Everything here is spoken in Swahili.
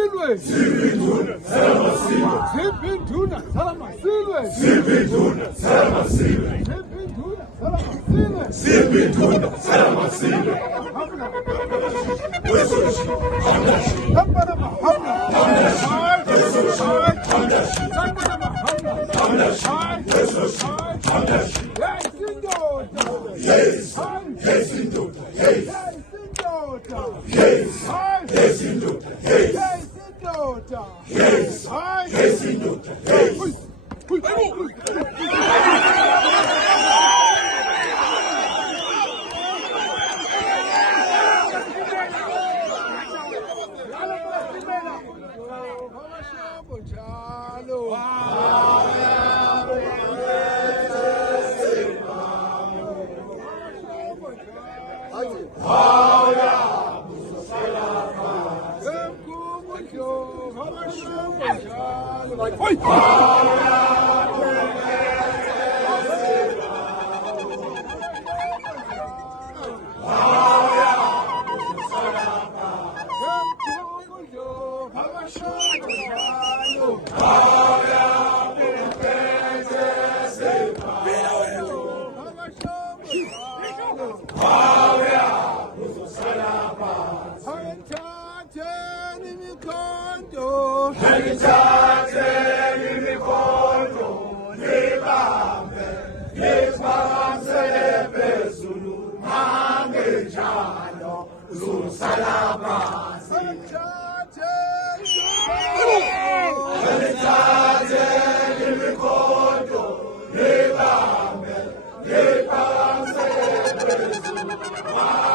silwe. Sibinduna salama silwe. Sibinduna salama silwe. Sibinduna salama silwe. Sibinduna salama silwe. Sibinduna salama silwe. Wesoshi hamdashi. Sambara mahamna. Hamdashi. Wesoshi hamdashi. Sambara mahamna. Hamdashi. Wesoshi hamdashi. Yes, Yes, indoda. Yes. Yes, Yes, indoda. Yes. Yes, Yes, indoda. Yes. Wow.